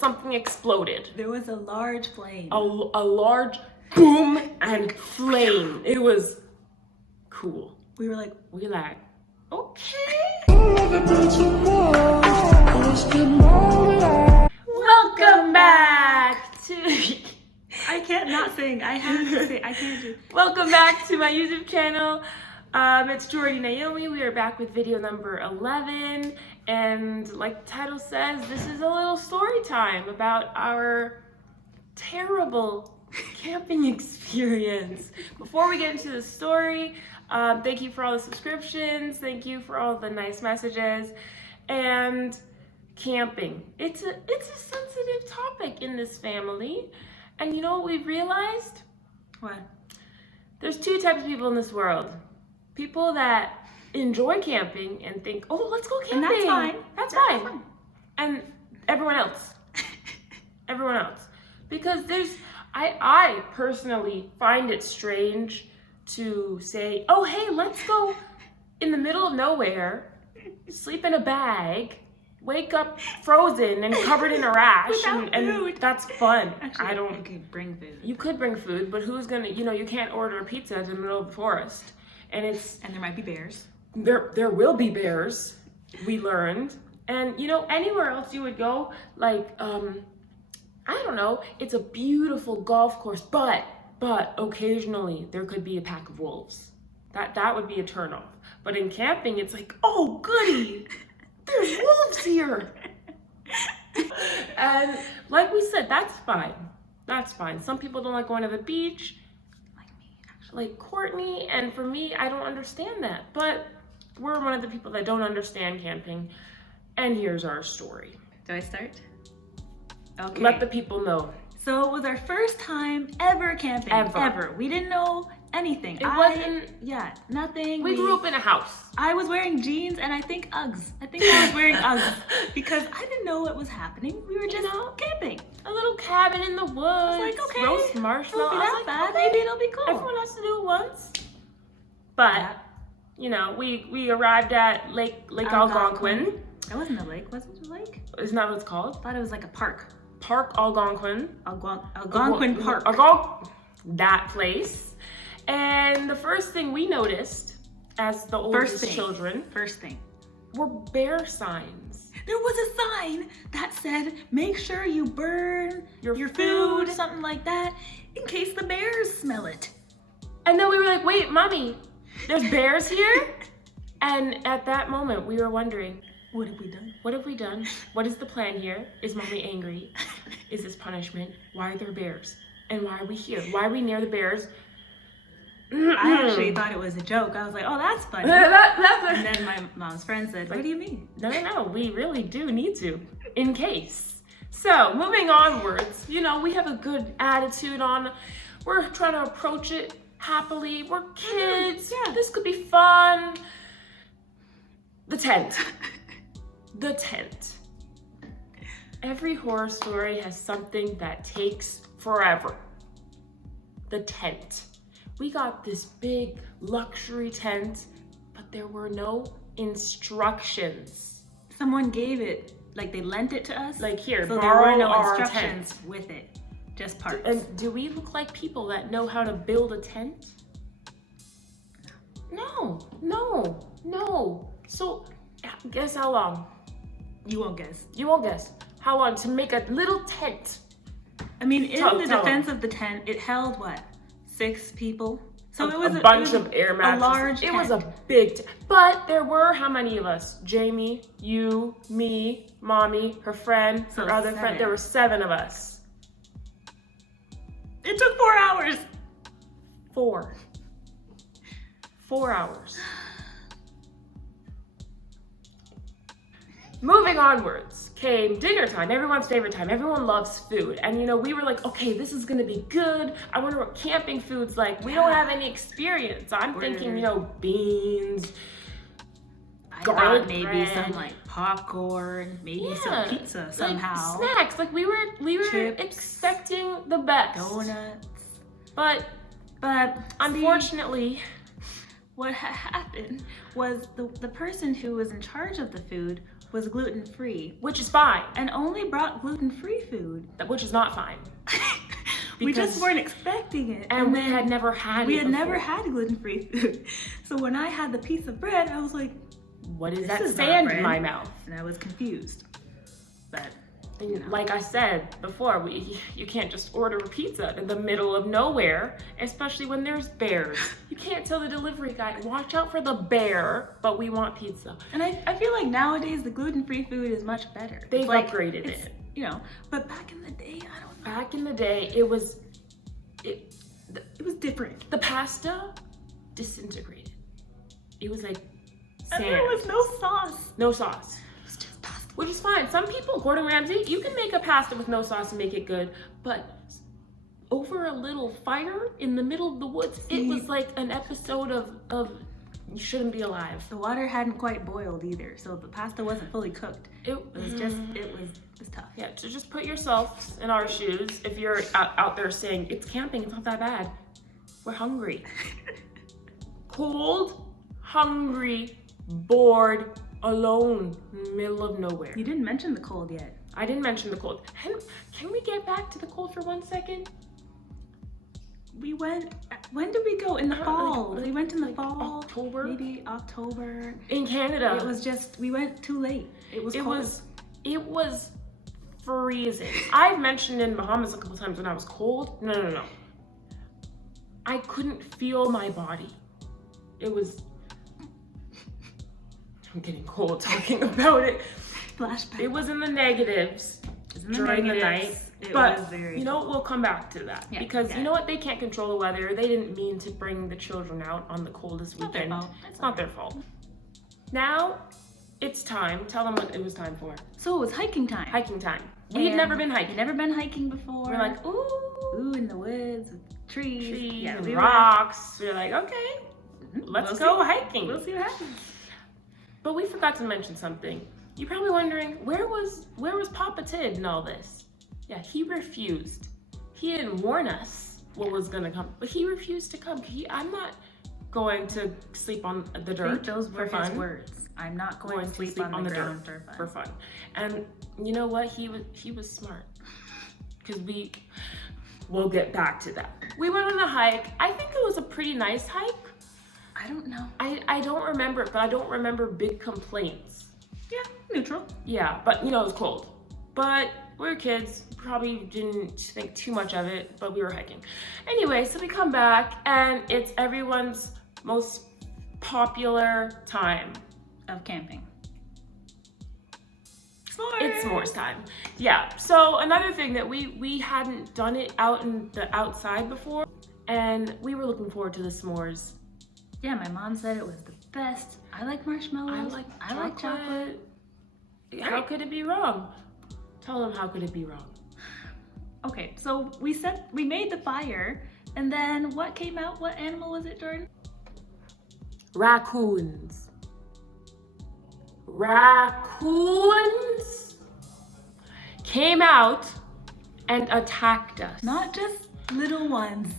something exploded. There was a large flame. A large boom and flame. It was cool. We were like, okay. Welcome back to... I can't not sing. I have to sing. I can't do. Welcome back to my YouTube channel. It's Jordy, Naomi. We are back with video number 11. And like the title says, this is a little story time about our terrible camping experience. Before we get into the story, thank you for all the subscriptions. Thank you for all the nice messages. And camping. It's a sensitive topic in this family. And you know what we've realized? What? There's two types of people in this world. People that enjoy camping and think, oh, let's go camping. And that's fine. That's fine. And everyone else. Everyone else. Because I personally find it strange to say, oh, hey, let's go in the middle of nowhere, sleep in a bag, wake up frozen and covered in a rash, and that's fun. Actually, I don't. You could bring food. You could bring food, but who's gonna? You know, you can't order a pizza in the middle of the forest, and there might be bears. There will be bears. We learned, and you know, anywhere else you would go, like I don't know. It's a beautiful golf course, but occasionally there could be a pack of wolves. That would be a turnoff. But in camping, it's like, oh goody. There's wolves here. And like we said, that's fine. That's fine. Some people don't like going to the beach. Like me, actually. Like Courtney. And for me, I don't understand that. But we're one of the people that don't understand camping. And here's our story. Do I start? Okay. Let the people know. So it was our first time ever camping. Ever. We didn't know anything. It wasn't... Yeah, nothing. We grew up in a house. I was wearing jeans and I think Uggs. I think I was wearing Uggs because I didn't know what was happening. We were just camping. A little cabin in the woods. I was like, okay. Roast marshmallows. Won't be that bad. Okay. Maybe it'll be cool. Everyone has to do it once. But, you know, we arrived at Lake Algonquin. That wasn't a lake. Was it a lake? Isn't that what it's called? I thought it was like a park. Park Algonquin. Algonquin Park. That place. And the first thing we noticed as the oldest children were bear signs. There was a sign that said, make sure you burn your food, something like that, in case the bears smell it. And then we were like, wait, Mommy, there's bears here? And at that moment, we were wondering, what have we done? What have we done? What is the plan here? Is Mommy angry? Is this punishment? Why are there bears? And why are we here? Why are we near the bears? I actually thought it was a joke. I was like, oh, that's funny. And then my mom's friend said, what do you mean? No, we really do need to, in case. So, moving onwards, you know, we have a good attitude on, we're trying to approach it happily. We're kids. Yeah. This could be fun. The tent. The tent. Every horror story has something that takes forever. The tent. We got this big luxury tent, but there were no instructions. Someone gave it, like they lent it to us. Like here, so borrow there were no our instructions tent. With it, just parts. And do we look like people that know how to build a tent? No. So, guess how long? You won't guess. You won't guess. How long to make a little tent? I mean, in the defense of the tent, it held what? 6 people? So it was a bunch of air mattresses. A large tent. It was a big tent. But there were how many of us? Jamie, you, me, Mommy, her friend, her other friend. There were 7 of us. It took 4 hours. 4 hours. Moving onwards came dinner time, everyone's favorite time. Everyone loves food. And you know, we were like, okay, this is gonna be good. I wonder what camping food's like. We don't have any experience. I'm thinking, you know, beans, garlic maybe bread. Some like popcorn, maybe some pizza somehow. Like snacks, like we were expecting the best. Donuts. But unfortunately, what happened was the person who was in charge of the food was gluten-free. Which is fine. And only brought gluten-free food. Which is not fine. We just weren't expecting it. And we had never had it We had before. never had gluten-free food. So when I had the piece of bread, I was like, what is that not sand bread. in my mouth? And I was confused. But, you know. Like I said before, you can't just order a pizza in the middle of nowhere, especially when there's bears. You can't tell the delivery guy, watch out for the bear, but we want pizza. And I feel like nowadays the gluten-free food is much better. They've upgraded it. You know, but back in the day, I don't know. Back in the day, it was different. The pasta disintegrated. It was like sand. And there was no sauce. No sauce. It was just pasta. Which is fine. Some people, Gordon Ramsay, you can make a pasta with no sauce and make it good, but over a little fire in the middle of the woods, it was like an episode of You Shouldn't Be Alive. The water hadn't quite boiled either, so the pasta wasn't fully cooked. It was tough. Yeah, so just put yourself in our shoes. If you're out there saying, it's camping, it's not that bad. We're hungry. Cold, hungry, bored, alone, middle of nowhere. You didn't mention the cold yet. I didn't mention the cold. Can we get back to the cold for 1 second? When did we go? In the fall. We went in the fall. October? Maybe October. In Canada. It was just, we went too late. It was cold. It was freezing. I've mentioned in Bahamas a couple times when I was cold. No. I couldn't feel my body. It was, I'm getting cold talking about it. Flashback. It was in the negatives during the night. But you know what, we'll come back to that. Because you know what, they can't control the weather. They didn't mean to bring the children out on the coldest weekend. It's not their fault. Now, it's time. Tell them what it was time for. So it was hiking time. Hiking time. We'd never been hiking. We'd never been hiking before. We're like, ooh, in the woods, with trees, and rocks. We're like, okay, let's go hiking. We'll see what happens. But we forgot to mention something. You're probably wondering, where was Papa Tid in all this? Yeah, he refused. He didn't warn us what was gonna come, but he refused to come. I'm not going to sleep on the dirt. I think those were for his fun. words. I'm not going to sleep on the ground for fun. And you know what? He was smart. Because we'll get back to that. We went on a hike. I think it was a pretty nice hike. I don't know. I don't remember it, but I don't remember big complaints. Yeah, neutral. Yeah, but you know, it was cold. But we were kids, probably didn't think too much of it, but we were hiking. Anyway, so we come back and it's everyone's most popular time of camping. S'mores. It's s'mores time. Yeah, so another thing that we hadn't done it out in the outside before, and we were looking forward to the s'mores. Yeah, my mom said it was the best. I like marshmallows. I like chocolate. How could it be wrong? Tell them, how could it be wrong? Okay, so we made the fire, and then what came out? What animal was it, Jordan? Raccoons. Raccoons came out and attacked us. Not just little ones,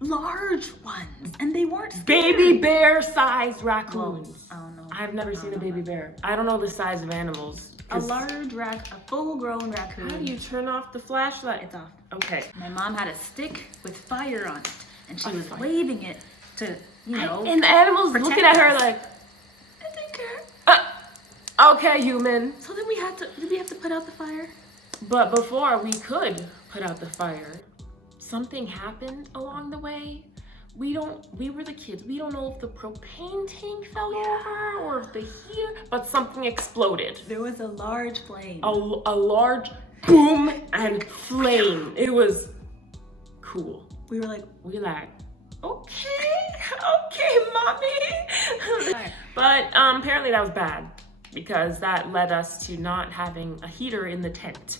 large ones, and they weren't scared. Baby bear-sized raccoons. Well, I don't know. I've never seen a baby bear. I don't know the size of animals. A full-grown raccoon. How do you turn off the flashlight? It's off. Okay. My mom had a stick with fire on it, and she was waving it to, you know, and the animals looking at her like, I don't care. Okay, human. So then did we have to put out the fire? But before we could put out the fire, something happened along the way. We were the kids. We don't know if the propane tank fell over or if the heater, but something exploded. There was a large flame. A large boom and flame. It was cool. We were like, okay, mommy. But apparently that was bad because that led us to not having a heater in the tent.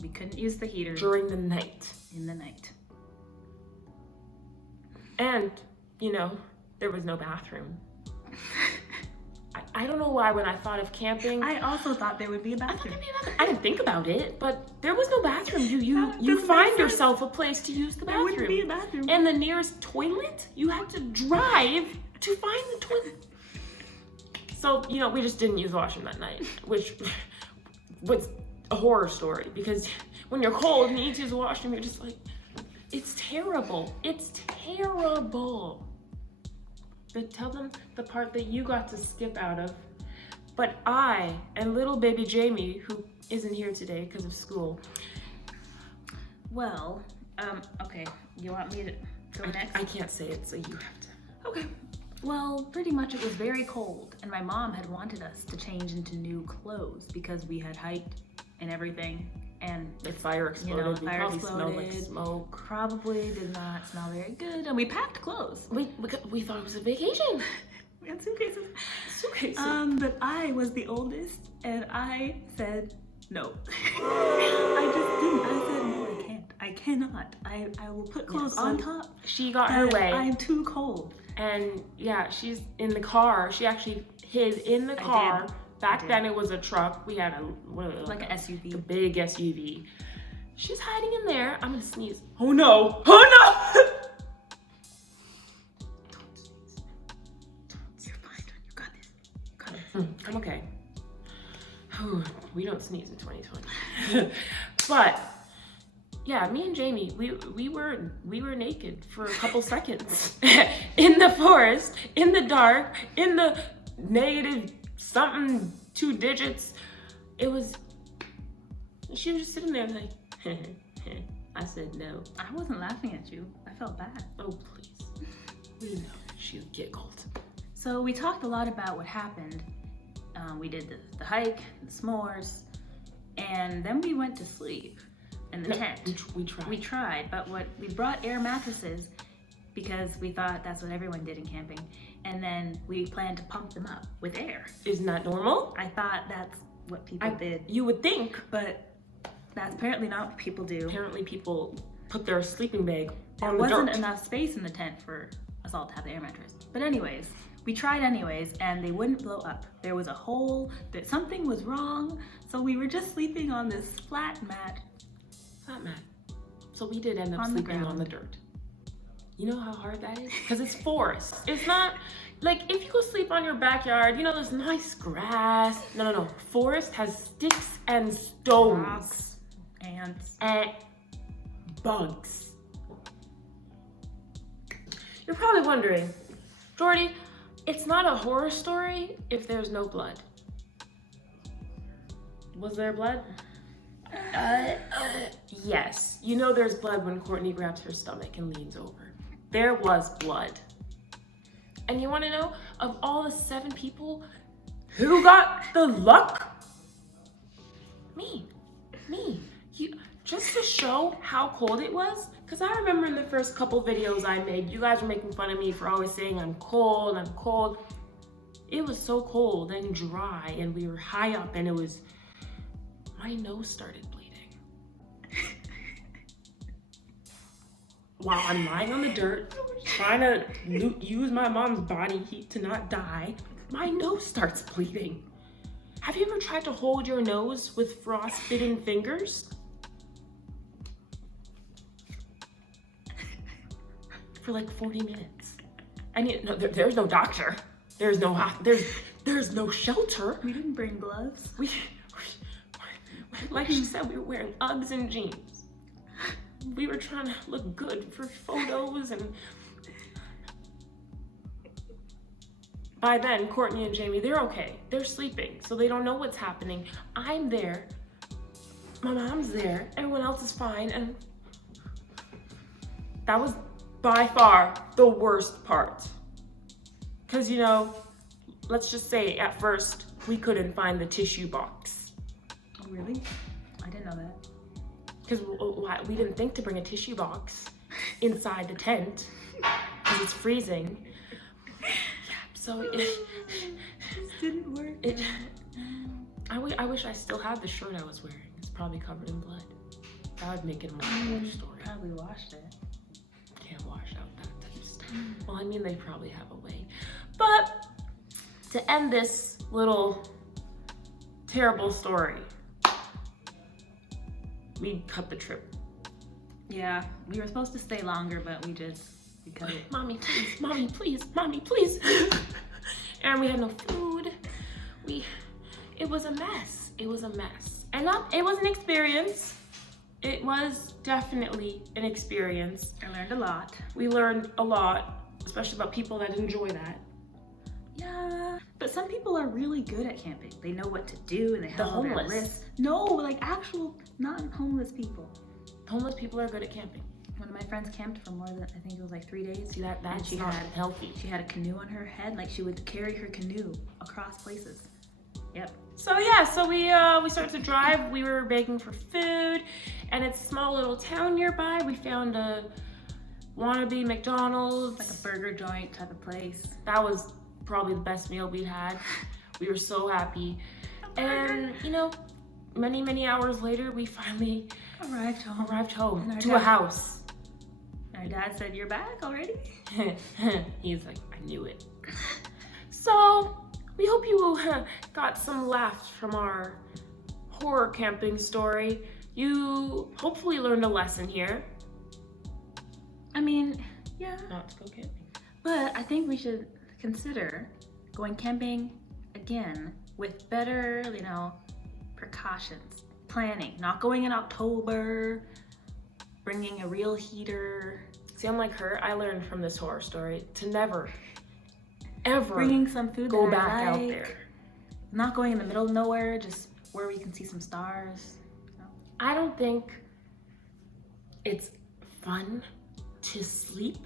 We couldn't use the heater during the night. In the night. And, you know, there was no bathroom. I don't know why when I thought of camping. I also thought there would be a bathroom. I didn't think about it, but there was no bathroom. You find yourself a place to use the bathroom. There wouldn't be a bathroom. And the nearest toilet, you had to drive to find the toilet. So, you know, we just didn't use the washroom that night, which was a horror story because when you're cold and you need to use the washroom, you're just like, it's terrible. It's terrible. But tell them the part that you got to skip out of. But I and little baby Jamie, who isn't here today because of school. Well, okay, you want me to go next? I can't say it, so you have to. Okay. Well, pretty much it was very cold, and my mom had wanted us to change into new clothes because we had hiked and everything, and the fire exploded. You know, fire probably exploded. Smelled like smoke. Probably did not smell very good, and we packed clothes. We thought it was a vacation. We had suitcases. Suitcases. But I was the oldest, and I said no. I just didn't. I said no. I cannot. I will put clothes on top. She got her way. I'm too cold. And yeah, she's in the car. She actually hid in the car. Back then it was a truck. We had like an SUV. A big SUV. She's hiding in there. I'm gonna sneeze. Oh no! Oh no! Don't sneeze. You're fine. You got this. You got this. I'm okay. We don't sneeze in 2020. But yeah, me and Jamie, we were naked for a couple seconds in the forest, in the dark, in the negative something 2 digits. It was. She was just sitting there like. I said no. I wasn't laughing at you. I felt bad. Oh please. We know she giggled. So we talked a lot about what happened. We did the hike, the s'mores, and then we went to sleep. In the tent. We tried. We tried, but we brought air mattresses because we thought that's what everyone did in camping. And then we planned to pump them up with air. Isn't that normal? I thought that's what people did. You would think. But that's apparently not what people do. Apparently people put their sleeping bag on the dirt. There wasn't dirt. enough space in the tent for us all to have the air mattress. But anyways, we tried anyways, and they wouldn't blow up. There was a hole, that something was wrong, so we were just sleeping on this flat mat. Not mad. So we did end up sleeping on the dirt. You know how hard that is? Because it's forest. It's not like if you go sleep on your backyard, you know, there's nice grass. No. Forest has sticks and stones. Rocks, ants, and bugs. You're probably wondering, Jordy, it's not a horror story if there's no blood. Was there blood? Yes. You know there's blood when Courtney grabs her stomach and leans over. There was blood. And you want to know, of all the 7 people, who got the luck? Me. Just to show how cold it was, because I remember in the first couple videos I made, you guys were making fun of me for always saying I'm cold. It was so cold and dry, and we were high up, and my nose started bleeding. While I'm lying on the dirt, trying to use my mom's body heat to not die, my nose starts bleeding. Have you ever tried to hold your nose with frostbitten fingers? For like 40 minutes. And there's no doctor. There's no shelter. We didn't bring gloves. Like she said, we were wearing Uggs and jeans. We were trying to look good for photos, and by then, Courtney and Jamie, they're okay. They're sleeping, so they don't know what's happening. I'm there. My mom's there. Everyone else is fine, and that was by far the worst part. Because, you know, let's just say at first, we couldn't find the tissue box. Oh, really? I didn't know that. Because we didn't think to bring a tissue box inside the tent because it's freezing. So it didn't work. I wish I still had the shirt I was wearing. It's probably covered in blood. That would make it a more story. Probably washed it. Can't wash out that type of stuff. Well, I mean, they probably have a way. But to end this little terrible story, we cut the trip. Yeah, we were supposed to stay longer, but we cut it. Mommy, please, mommy, please, mommy, please. And we had no food. it was a mess. It was a mess. And it was an experience. It was definitely an experience. I learned a lot. We learned a lot, especially about people that enjoy that. Yeah, but some people are really good at camping. They know what to do and they have all their homeless. lists. No, like actual, not homeless people. Homeless people are good at camping. One of my friends camped for more than, I think it was like 3 days. See, that's And she not had healthy. She had a canoe on her head, like she would carry her canoe across places. Yep. So yeah, so we started to drive. We were begging for food, and it's a small little town nearby. We found a wannabe McDonald's. Like a burger joint type of place. That was probably the best meal we'd had. We were so happy. And you know, many hours later, we finally Arrived home. to a house. Our dad said, "You're back already?" He's like, I knew it. So we hope you got some laughs from our horror camping story. You hopefully learned a lesson here. I mean, yeah. Not to go camping. But I think we should consider going camping again with better, you know, precautions. Planning, not going in October, bringing a real heater. See, I'm like her. I learned from this horror story to never, ever Bringing some food go that back I out like. there. Not going in the middle of nowhere, just where we can see some stars. I don't think it's fun to sleep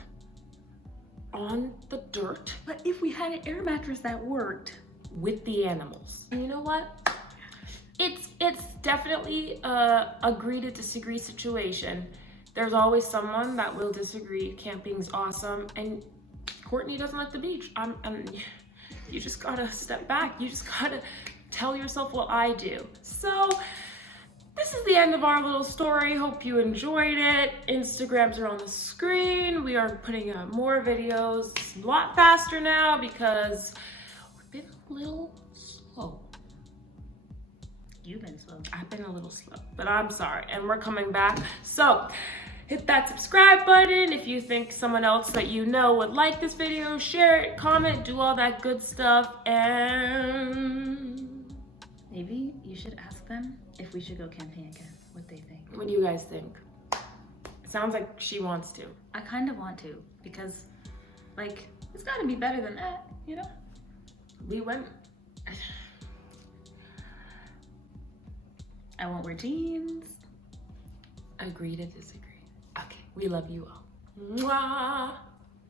on the dirt But if we had an air mattress that worked, with the animals. And you know what? It's definitely a agree to disagree situation. There's always someone that will disagree. Camping's awesome, and Courtney doesn't like the beach. You just gotta step back. You just gotta tell yourself what I do. So this is the end of our little story. Hope you enjoyed it. Instagrams are on the screen. We are putting out more videos a lot faster now because we've been a little slow. you've been slow. I've been a little slow, but I'm sorry, and we're coming back. So hit that subscribe button if you think someone else that you know would like this video. Share it, comment, do all that good stuff, and Maybe you should ask them if we should go camping again, what they think. what do you guys think? It sounds like she wants to. I kind of want to, because like, it's gotta be better than that, you know? We went. I won't wear jeans. Agree to disagree. Okay, we love you all. Mwah.